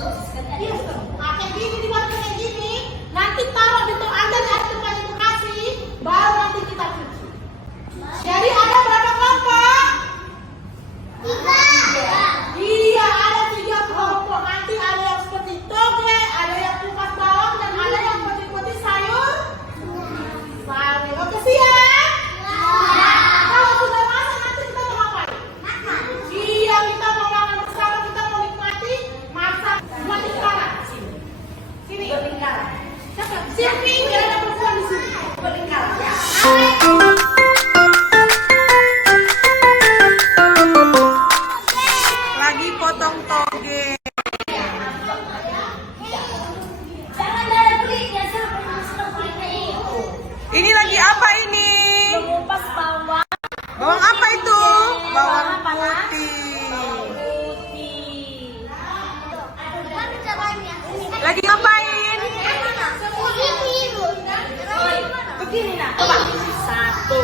Nah, kayak gini dibuat kayak gini. Nanti taruh di tempat Anda di tempat yang kasih, baru nanti kita cuci. Jadi ada berapa kelompok? Tiga. Iya, ada 3 kelompok. Nanti ada yang seperti toge, ada yang kupat bawang, dan ada yang putih-putih sayur. Sawi. Oke, siap? Kalau sudah masak nanti kita mau ngapain? Makan. Iya, kita mau makan bersama, kita mau nikmati masak. Buat lingkaran. Sini. Buat lingkaran. Sini, biar ada perempuan di sini. Buat lingkaran, ya. Lagi potong toge. Ini lagi apa ini? Mengupas bawang. Bawang apa itu? Bawang Apa, Nak? putih. Lagi ngapain? Begini nak, coba 1,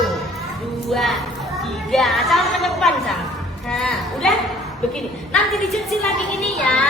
2, 3. Jangan ke depan, Sang. Nah, udah begini. Nanti dicuci lagi ini ya.